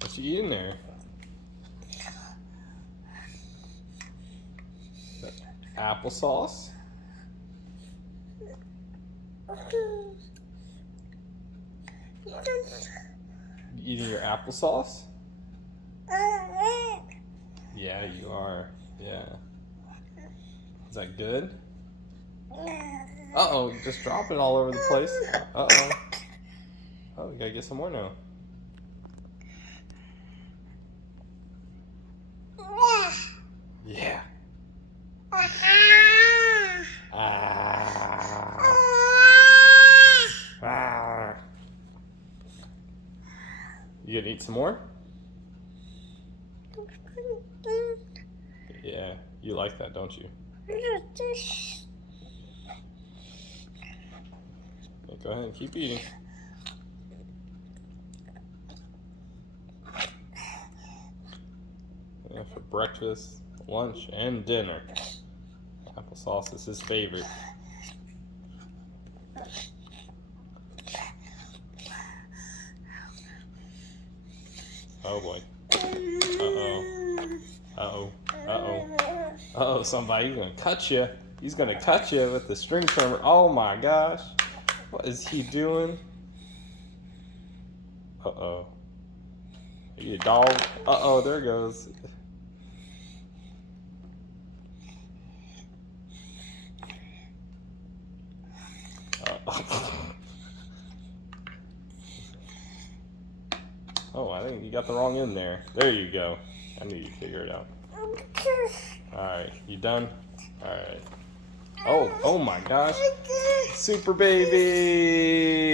What you eating there? Applesauce? You eating your applesauce? Yeah, you are. Yeah. Is that good? Uh-oh, you just drop it all over the place. Uh-oh. Oh, we gotta get some more now. Yeah. Ah. Ah. You gonna eat some more? Yeah, you like that, don't you? Yeah, go ahead and keep eating. Yeah, for breakfast, lunch, and dinner. Applesauce is his favorite. Oh boy. Uh-oh. Uh-oh. Uh-oh. Uh-oh, somebody, he's gonna cut you. He's gonna cut you with the string trimmer. Oh my gosh. What is he doing? Uh-oh. Are you a dog? Uh-oh, there it goes. Oh, I think you got the wrong end there. There you go. I knew you'd figure it out. Alright, you done? Alright. Oh my gosh. Super baby!